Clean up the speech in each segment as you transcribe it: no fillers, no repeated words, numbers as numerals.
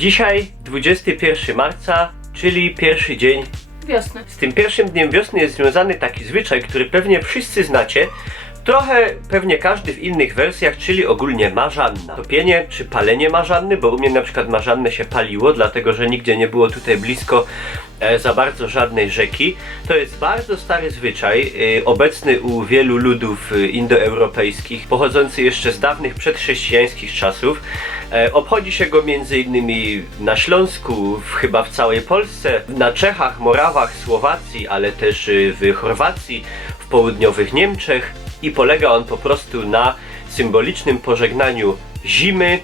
Dzisiaj 21 marca, czyli pierwszy dzień wiosny. Z tym pierwszym dniem wiosny jest związany taki zwyczaj, który pewnie wszyscy znacie. Trochę pewnie każdy w innych wersjach, czyli ogólnie marzanna. Topienie czy palenie marzanny, bo u mnie na przykład marzannę się paliło, dlatego że nigdzie nie było tutaj blisko za bardzo żadnej rzeki. To jest bardzo stary zwyczaj, obecny u wielu ludów indoeuropejskich, pochodzący jeszcze z dawnych przedchrześcijańskich czasów. Obchodzi się go m.in. na Śląsku, chyba w całej Polsce, na Czechach, Morawach, Słowacji, ale też w Chorwacji, w południowych Niemczech. I polega on po prostu na symbolicznym pożegnaniu zimy,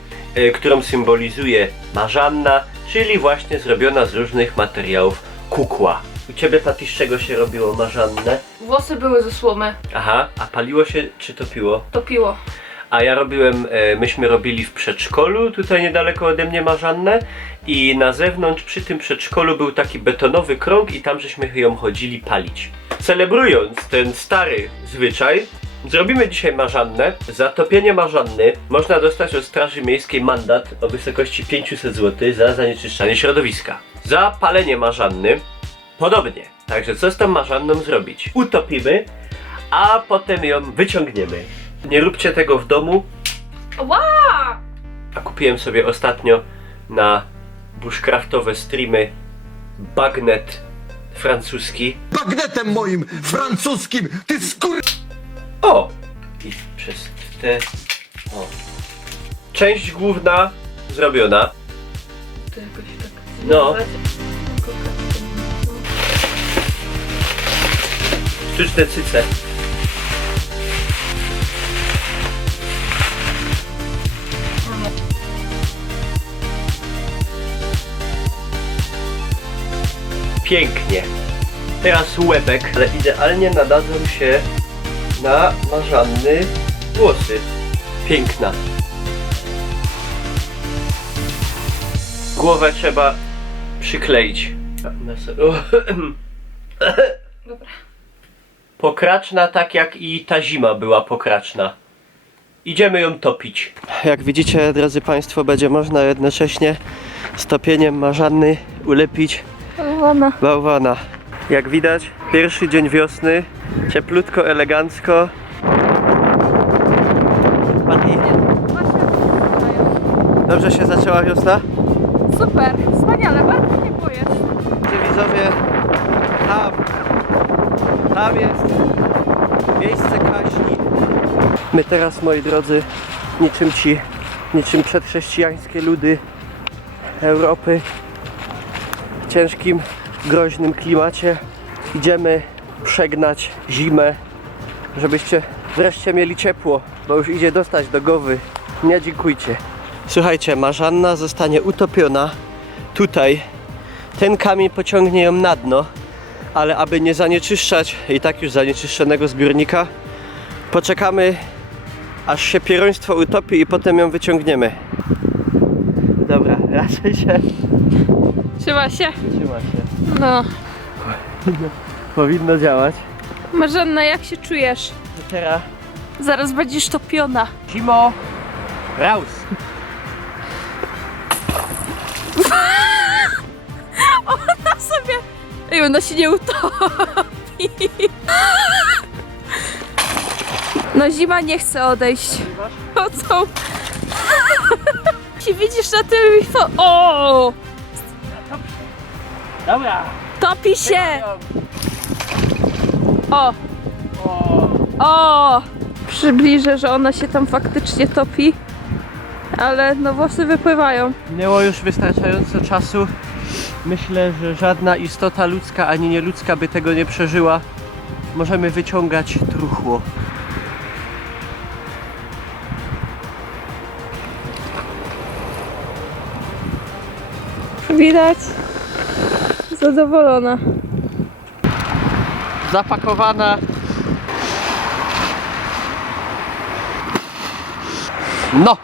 którą symbolizuje marzanna, czyli właśnie zrobiona z różnych materiałów kukła. U ciebie, Pati, z czego się robiło marzannę? Włosy były ze słomy. Aha, a paliło się czy topiło? Topiło. A ja robiłem, myśmy robili w przedszkolu, tutaj niedaleko ode mnie marzannę, i na zewnątrz przy tym przedszkolu był taki betonowy krąg i tam żeśmy ją chodzili palić. Celebrując ten stary zwyczaj, zrobimy dzisiaj marzannę. Za topienie marzanny można dostać od Straży Miejskiej mandat o wysokości 500 zł za zanieczyszczanie środowiska. Za palenie marzanny podobnie. Także co z tą marzanną zrobić? Utopimy, a potem ją wyciągniemy. Nie róbcie tego w domu. Ła! A kupiłem sobie ostatnio na bushcraftowe streamy bagnet francuski. Bagnetem moim francuskim, ty skur... O! I przez te... O. Część główna zrobiona. To jakoś tak... No. Sztuczne cyce. Pięknie. Teraz łebek, ale idealnie nadadzą się na marzanny włosy. Piękna. Głowę trzeba przykleić. Dobra. Pokraczna, tak jak i ta zima była pokraczna. Idziemy ją topić. Jak widzicie, drodzy Państwo, będzie można jednocześnie z topieniem marzanny ulepić bałwana. Jak widać, pierwszy dzień wiosny, cieplutko, elegancko. Pati, dobrze się zaczęła wiosna? Super, wspaniale, bardzo ciepło jest. Widzowie, tam jest miejsce kaźni. My teraz, moi drodzy, niczym przedchrześcijańskie ludy Europy, w ciężkim, groźnym klimacie idziemy przegnać zimę, żebyście wreszcie mieli ciepło, bo już idzie dostać do głowy. Nie dziękujcie. Słuchajcie, marzanna zostanie utopiona tutaj. Ten kamień pociągnie ją na dno, ale aby nie zanieczyszczać i tak już zanieczyszczonego zbiornika, poczekamy, aż się pieroństwo utopi i potem ją wyciągniemy. Dobra, raczej się. Trzyma się? Trzyma się. No. Powinno działać. Marzanna, jak się czujesz? Teraz Zaraz będziesz topiona. zimo, raus. Ona sobie... Ej, ona się nie utopi. No zima nie chce odejść. O co? Się widzisz na tym... O! Dobra. Topi się! O! O! Przybliżę, że ona się tam faktycznie topi. Ale no włosy wypływają. Minęło już wystarczająco czasu. Myślę, że żadna istota ludzka ani nieludzka by tego nie przeżyła. Możemy wyciągać truchło. Widać? Zadowolona. Zapakowana. No!